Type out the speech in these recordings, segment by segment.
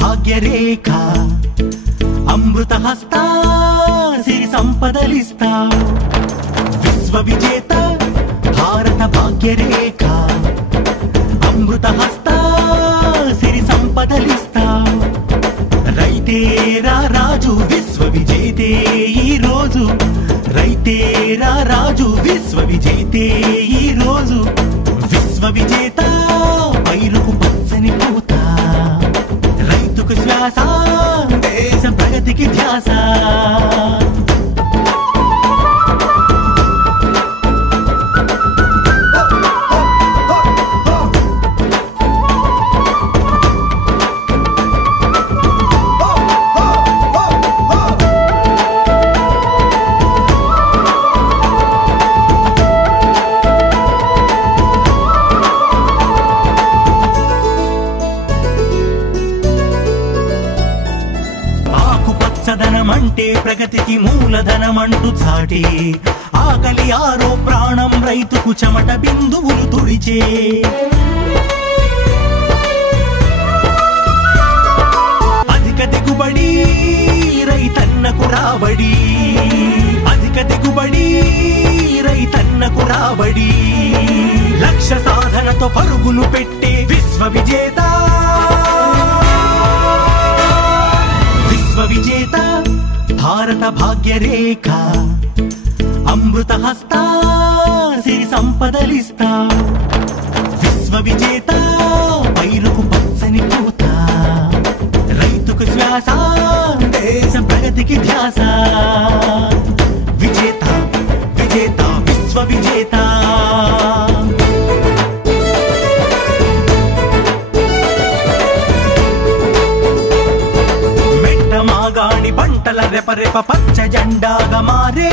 భాగ్య రేఖ అమృత హస్త సిరి సంపదలిస్తా విశ్వ విజేత భారత భాగ్య రేఖ అమృత హస్త సిరి సంపదలిస్తా రైతేరా రాజు విశ్వ విజేతే ఈ రోజు రైతేరా రాజు విశ్వ విజేతే ఈ రోజు విశ్వ విజేత పైరుకు పచ్చని పూత రైతుకు శ్వాస దేశ ప్రగతికి ధ్యాస సదనమంటే ప్రగతికి మూలధనమంటూ చాటే ఆకలి ఆరో ప్రాణం రైతుకు చెమట బిందువులు తుడిచే అధిక దిగుబడి రైతన్నకు రాబడి అధిక దిగుబడి రైతన్నకు రాబడి లక్ష్య సాధనతో పరుగులు పెట్టే విశ్వ విజేత విశ్వ విజేత భారత భాగ్య రేఖ అమృత హస్త సిరి సంపదలిస్తా విశ్వ విజేత పైరుకు పచ్చని పూత రైతుకు శ్వాస దేశ ప్రగతికి ధ్యాస విజేత విజేత విశ్వ విజేత మాగాణి పంటల రెపరెప పచ్చ జెండాగా మారే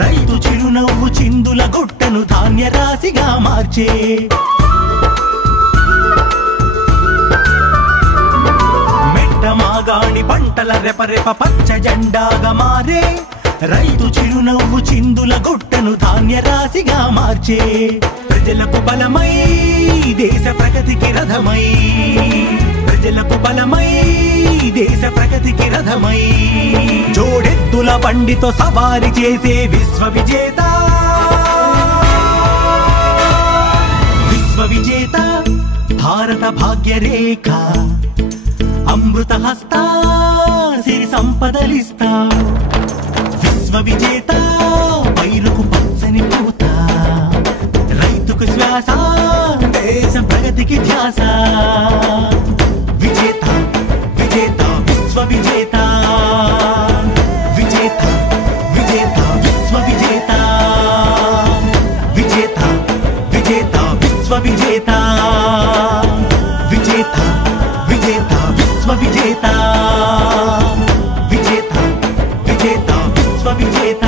రైతు చిరునవ్వు చిందుల గుట్టను ధాన్య రాశిగా మార్చే మెట్ట మాగాణి పంటల రెపరెప పచ్చ జెండాగా మారే రైతు చిరునవ్వు చిందుల గుట్టను ధాన్య రాశిగా మార్చే ప్రజలకు బలమై దేశ ప్రగతికి రథమై ప్రజలకు బలమై దేశ ప్రగతికి రథమై జోడెత్తుల బండితో సవారి చేసే విశ్వ విజేత విశ్వ విజేత భారత భాగ్య రేఖ అమృత హస్త సిరి సంపదలిస్తా విశ్వ విజేత పైరుకు పచ్చని పూత రైతుకు శ్వాస దేశ ప్రగతికి ధ్యాస విజేత విజేత విశ్వ విజేత విజేత విజేత విశ్వ విజేత విజేత విజేత విశ్వ విజేత విజేత విజేత విశ్వ విజేత విజేత విజేత విశ్వ విజేత